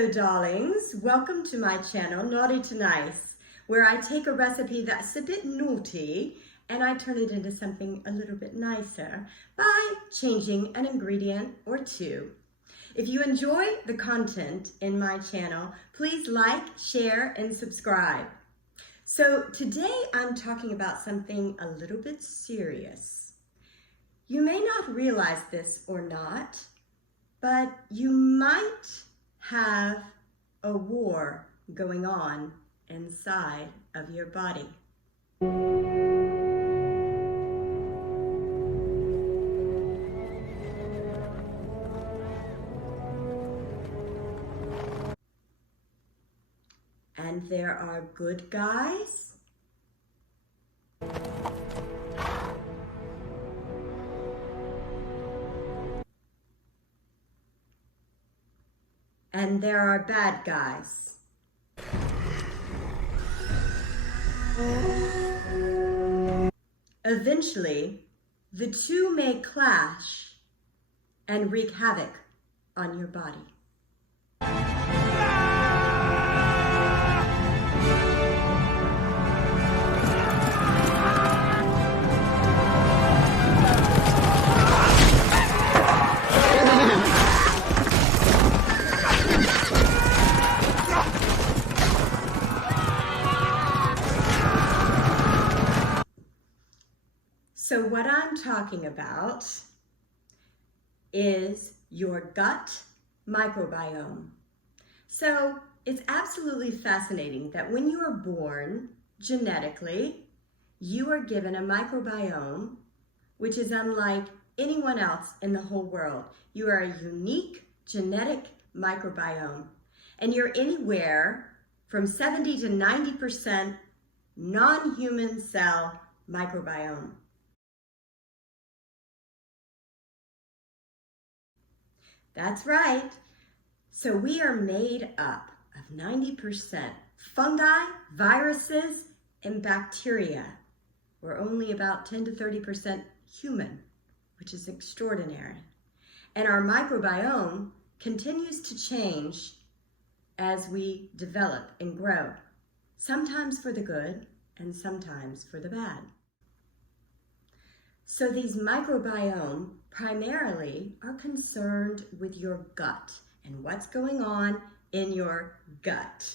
Hello darlings, welcome to my channel Naughty to Nice, where I take a recipe that's a bit naughty and I turn it into something a little bit nicer by changing an ingredient or two. If you enjoy the content in my channel, please like, share, and subscribe. So today I'm talking about something a little bit serious. You may not realize this or not, but you might have a war going on inside of your body. And there are good guys and there are bad guys. Eventually, the two may clash and wreak havoc on your body. So what I'm talking about is your gut microbiome. So it's absolutely fascinating that when you are born genetically, you are given a microbiome which is unlike anyone else in the whole world. You are a unique genetic microbiome, and you're anywhere from 70 to 90% non-human cell microbiome. That's right. So we are made up of 90% fungi, viruses, and bacteria. We're only about 10 to 30% human, which is extraordinary. And our microbiome continues to change as we develop and grow, sometimes for the good and sometimes for the bad. So these microbiome primarily are concerned with your gut and what's going on in your gut.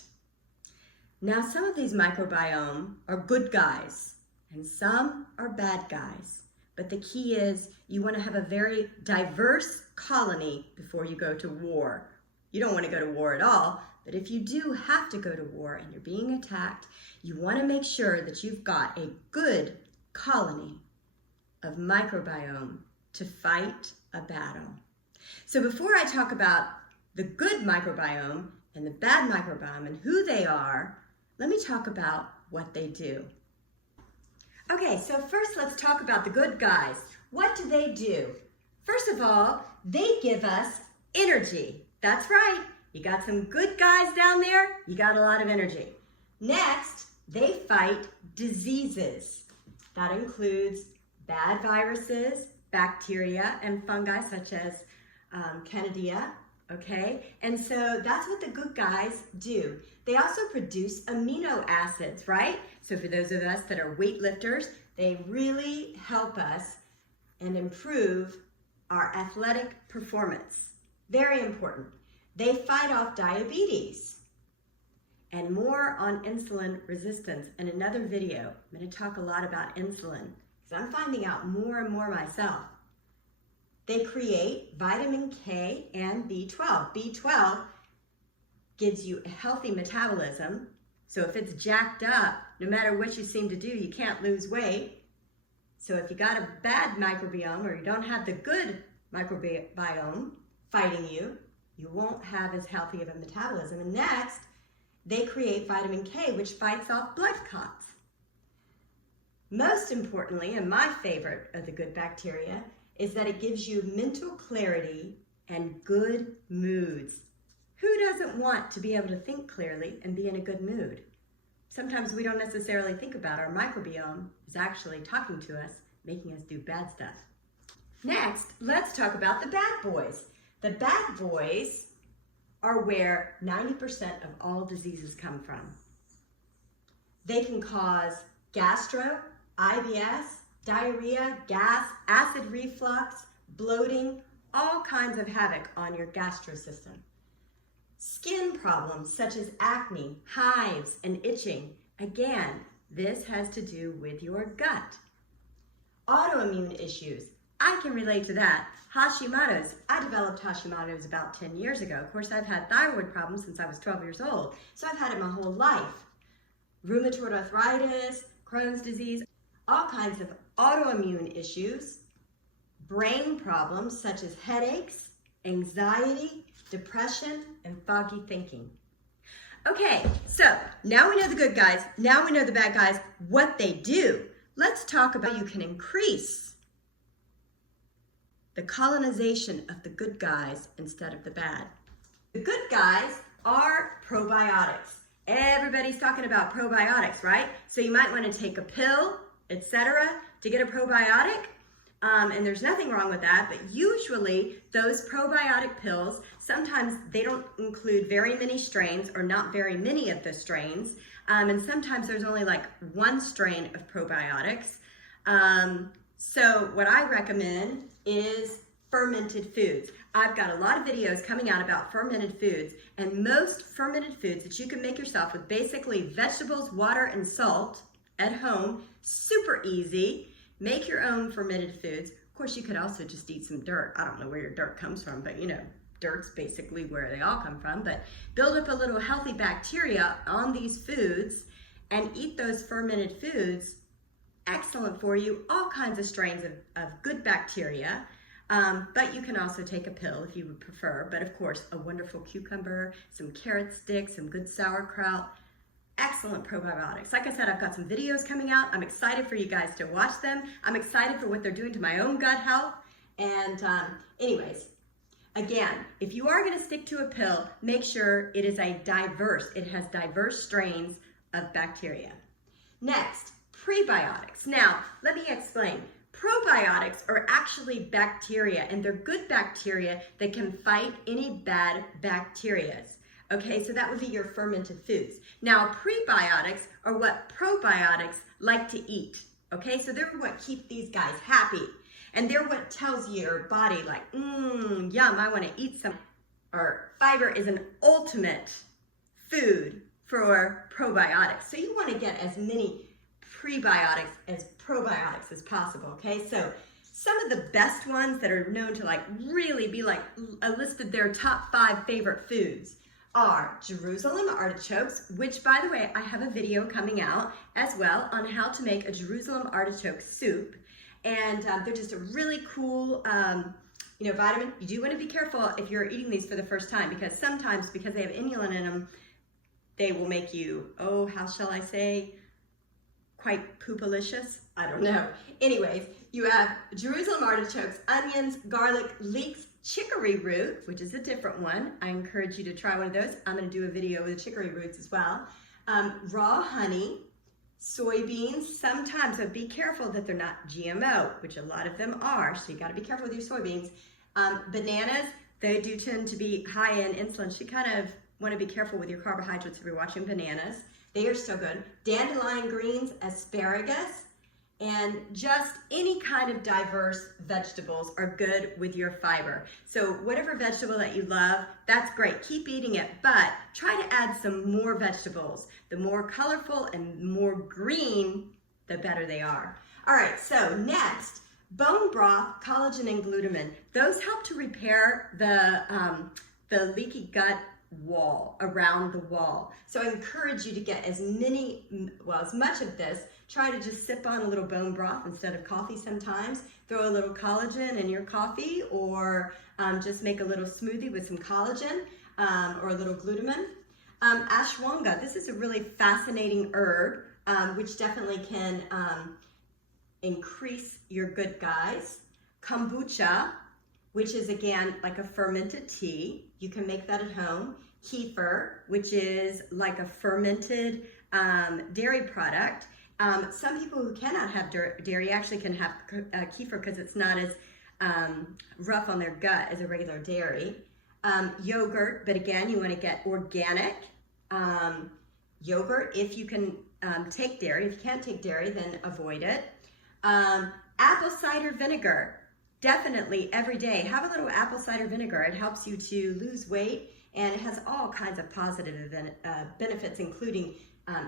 Now, some of these microbiome are good guys and some are bad guys. But the key is you want to have a very diverse colony before you go to war. You don't want to go to war at all, but if you do have to go to war and you're being attacked, you want to make sure that you've got a good colony of microbiome to fight a battle. So before I talk about the good microbiome and the bad microbiome and who they are, let me talk about what they do. Okay, so first let's talk about the good guys. What do they do? First of all, they give us energy. That's right. You got some good guys down there, you got a lot of energy. Next, they fight diseases. That includes bad viruses, bacteria, and fungi such as Candida, okay? And so that's what the good guys do. They also produce amino acids, right? So for those of us that are weightlifters, they really help us and improve our athletic performance. Very important. They fight off diabetes. And more on insulin resistance in another video. I'm going to talk a lot about insulin because I'm finding out more and more myself. They create vitamin K and B12. B12 gives you a healthy metabolism. So if it's jacked up, no matter what you seem to do, you can't lose weight. So if you got a bad microbiome or you don't have the good microbiome fighting you, you won't have as healthy of a metabolism. And next, they create vitamin K, which fights off blood clots. Most importantly, and my favorite of the good bacteria, is that it gives you mental clarity and good moods. Who doesn't want to be able to think clearly and be in a good mood? Sometimes we don't necessarily think about our microbiome is actually talking to us, making us do bad stuff. Next, let's talk about the bad boys. The bad boys are where 90% of all diseases come from. They can cause gastro, IBS, diarrhea, gas, acid reflux, bloating, all kinds of havoc on your gastro system. Skin problems such as acne, hives, and itching. Again, this has to do with your gut. Autoimmune issues. I can relate to that. Hashimoto's. I developed Hashimoto's about 10 years ago. Of course, I've had thyroid problems since I was 12 years old, so I've had it my whole life. Rheumatoid arthritis, Crohn's disease, all kinds of autoimmune issues, brain problems such as headaches, anxiety, depression, and foggy thinking. Okay, so now we know the good guys, now we know the bad guys, what they do. Let's talk about how you can increase the colonization of the good guys instead of the bad. The good guys are probiotics. Everybody's talking about probiotics, right? So you might want to take a pill, etc., to get a probiotic. And there's nothing wrong with that, but usually those probiotic pills, sometimes they don't include very many strains or not very many of the strains. And sometimes there's only like one strain of probiotics. So what I recommend is fermented foods. I've got a lot of videos coming out about fermented foods, and most fermented foods that you can make yourself with basically vegetables, water, and salt at home, super easy. Make your own fermented foods. Of course, you could also just eat some dirt. I don't know where your dirt comes from, but you know, dirt's basically where they all come from. But build up a little healthy bacteria on these foods and eat those fermented foods. Excellent for you, all kinds of strains of good bacteria. But you can also take a pill if you would prefer. But of course, a wonderful cucumber, some carrot sticks, some good sauerkraut. Excellent probiotics. Like I said, I've got some videos coming out. I'm excited for you guys to watch them. I'm excited for what they're doing to my own gut health. And anyways, again, if you are going to stick to a pill, make sure it has diverse strains of bacteria. Next, prebiotics. Now, let me explain. Probiotics are actually bacteria, and they're good bacteria that can fight any bad bacteria. Okay, so that would be your fermented foods. Now, prebiotics are what probiotics like to eat. Okay, so they're what keep these guys happy. And they're what tells your body like, yum, I want to eat some. Or fiber is an ultimate food for probiotics. So you want to get as many prebiotics as probiotics as possible, okay? So some of the best ones that are known to like really be like listed their top 5 favorite foods are Jerusalem artichokes, which by the way, I have a video coming out as well on how to make a Jerusalem artichoke soup. And they're just a really cool, vitamin. You do want to be careful if you're eating these for the first time, because sometimes because they have inulin in them, they will make you, oh, how shall I say, quite poopalicious? I don't know. Anyways, you have Jerusalem artichokes, onions, garlic, leeks, chicory root, which is a different one. I encourage you to try one of those. I'm going to do a video with the chicory roots as well. Raw honey, soybeans, sometimes, so be careful that they're not GMO, which a lot of them are, so you got to be careful with your soybeans. Bananas, they do tend to be high in insulin, so you kind of want to be careful with your carbohydrates if you're watching bananas. They are so good. Dandelion greens, asparagus, and just any kind of diverse vegetables are good with your fiber. So whatever vegetable that you love, that's great. Keep eating it, but try to add some more vegetables. The more colorful and more green, the better they are. All right, so next, bone broth, collagen, and glutamine. Those help to repair the leaky gut wall, around the wall. So I encourage you to get as much of this. Try to just sip on a little bone broth instead of coffee sometimes. Throw a little collagen in your coffee, or just make a little smoothie with some collagen or a little glutamine. Ashwagandha, this is a really fascinating herb, which definitely can increase your good guys. Kombucha, which is again like a fermented tea. You can make that at home. Kefir, which is like a fermented dairy product. Some people who cannot have dairy actually can have kefir because it's not as rough on their gut as a regular dairy. Yogurt, but again, you want to get organic yogurt if you can take dairy. If you can't take dairy, then avoid it. Apple cider vinegar, definitely every day. Have a little apple cider vinegar. It helps you to lose weight, and it has all kinds of positive benefits, including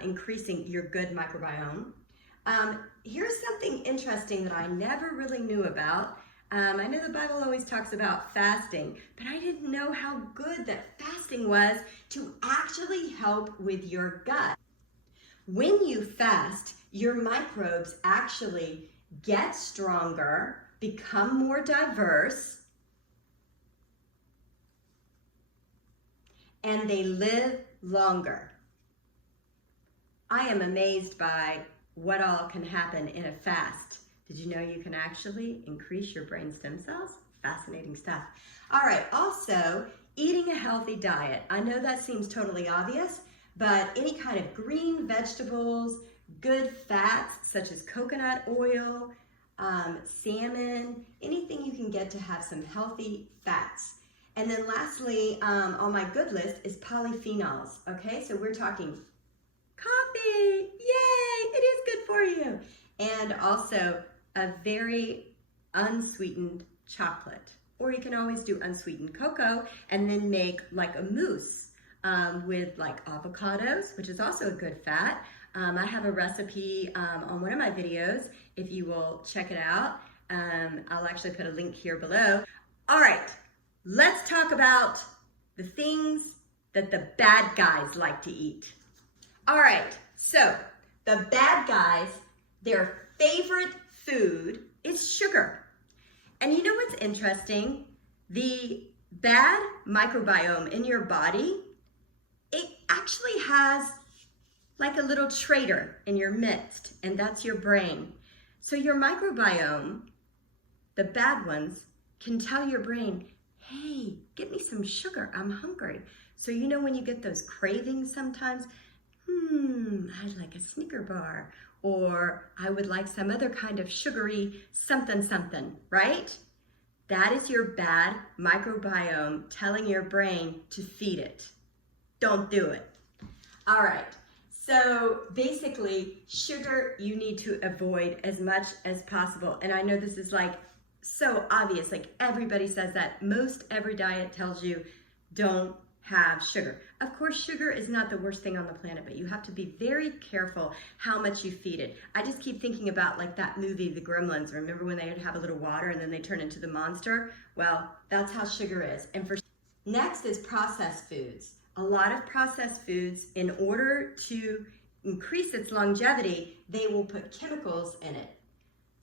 increasing your gut microbiome. Here's something interesting that I never really knew about. I know the Bible always talks about fasting, but I didn't know how good that fasting was to actually help with your gut. When you fast, your microbes actually get stronger, become more diverse, and they live longer. I am amazed by what all can happen in a fast. Did you know you can actually increase your brain stem cells? Fascinating stuff. All right, also, eating a healthy diet. I know that seems totally obvious, but any kind of green vegetables, good fats such as coconut oil, salmon, anything you can get to have some healthy fats. And then lastly, on my good list is polyphenols, okay? So we're talking coffee, yay, it is good for you. And also a very unsweetened chocolate. Or you can always do unsweetened cocoa and then make like a mousse with like avocados, which is also a good fat. I have a recipe on one of my videos. If you will check it out, I'll actually put a link here below. All right, let's talk about the things that the bad guys like to eat. All right, so the bad guys, their favorite food is sugar. And you know what's interesting? The bad microbiome in your body, it actually has like a little traitor in your midst, and that's your brain. So your microbiome, the bad ones, can tell your brain, hey, get me some sugar, I'm hungry. So you know when you get those cravings sometimes, I'd like a Snicker bar, or I would like some other kind of sugary something, right? That is your bad microbiome telling your brain to feed it. Don't do it. All right, so basically sugar you need to avoid as much as possible. And I know this is like so obvious, like everybody says that. Most every diet tells you don't have sugar. Of course, sugar is not the worst thing on the planet, but you have to be very careful how much you feed it. I just keep thinking about like that movie, The Gremlins. Remember when they would have a little water and then they turn into the monster? Well, that's how sugar is. And next is processed foods. A lot of processed foods, in order to increase its longevity, they will put chemicals in it.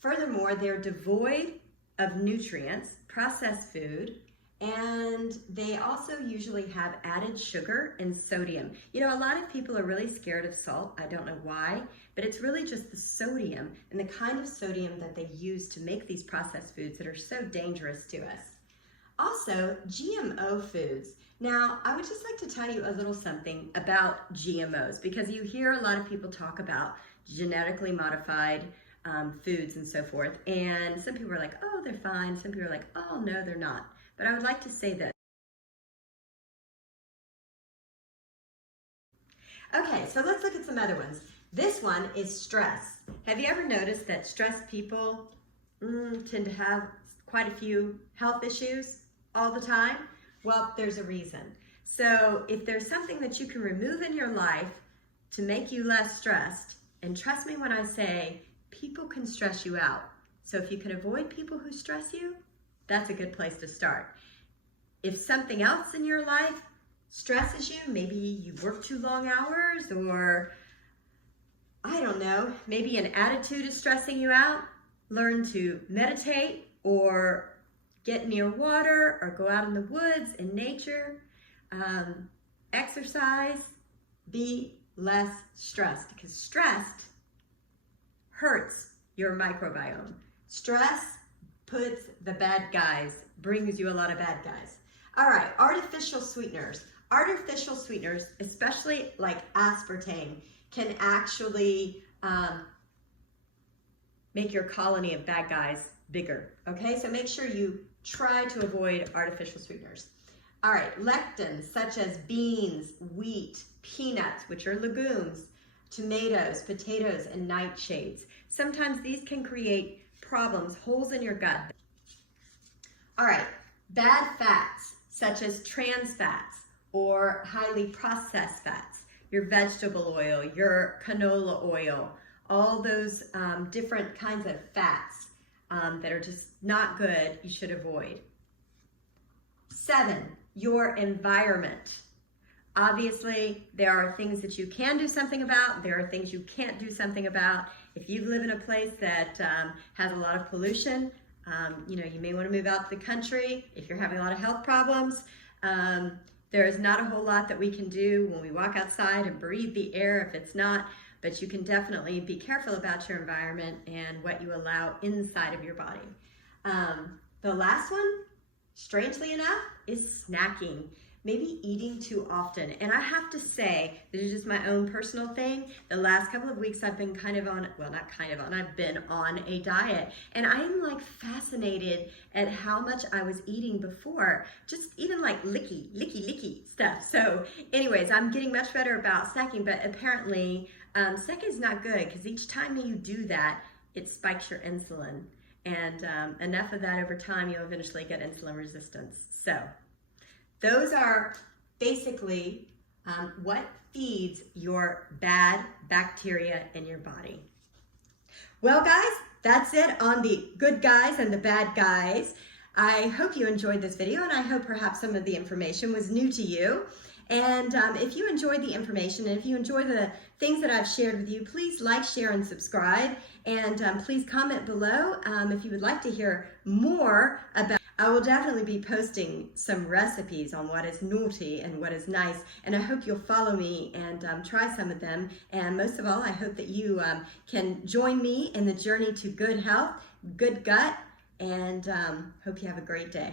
Furthermore, they're devoid of nutrients, processed food, and they also usually have added sugar and sodium. You know, a lot of people are really scared of salt. I don't know why, but it's really just the sodium and the kind of sodium that they use to make these processed foods that are so dangerous to us. Also, GMO foods. Now, I would just like to tell you a little something about GMOs, because you hear a lot of people talk about genetically modified foods and so forth, and some people are like, oh, they're fine. Some people are like, oh, no, they're not. But I would like to say this. Okay, so let's look at some other ones. This one is stress. Have you ever noticed that stressed people tend to have quite a few health issues all the time? Well, there's a reason. So if there's something that you can remove in your life to make you less stressed, and trust me when I say people can stress you out. So if you can avoid people who stress you, that's a good place to start. If something else in your life stresses you, maybe you work too long hours, or I don't know, maybe an attitude is stressing you out, learn to meditate or get near water or go out in the woods in nature, exercise, be less stressed, because stressed hurts your microbiome. Stress puts the bad guys, brings you a lot of bad guys. All right, artificial sweeteners. Artificial sweeteners, especially like aspartame, can actually make your colony of bad guys bigger, okay? So make sure you try to avoid artificial sweeteners. All right, lectins such as beans, wheat, peanuts, which are legumes, tomatoes, potatoes, and nightshades. Sometimes these can create problems, holes in your gut. All right, bad fats such as trans fats or highly processed fats, your vegetable oil, your canola oil, all those different kinds of fats that are just not good, you should avoid. 7, your environment. Obviously, there are things that you can do something about. There are things you can't do something about. If you live in a place that has a lot of pollution, you may want to move out to the country. If you're having a lot of health problems, there is not a whole lot that we can do when we walk outside and breathe the air if it's not, but you can definitely be careful about your environment and what you allow inside of your body. The last one, strangely enough, is snacking. Maybe eating too often. And I have to say, this is just my own personal thing. The last couple of weeks I've been I've been on a diet. And I'm like fascinated at how much I was eating before. Just even like licky stuff. So anyways, I'm getting much better about snacking, but apparently snacking is not good because each time you do that, it spikes your insulin. And enough of that over time, you'll eventually get insulin resistance. So those are basically what feeds your bad bacteria in your body. Well, guys, that's it on the good guys and the bad guys. I hope you enjoyed this video, and I hope perhaps some of the information was new to you. And if you enjoyed the information, and if you enjoy the things that I've shared with you, please like, share, and subscribe. And please comment below if you would like to hear more about. I will definitely be posting some recipes on what is naughty and what is nice, and I hope you'll follow me and try some of them. And most of all, I hope that you can join me in the journey to good health, good gut, and hope you have a great day.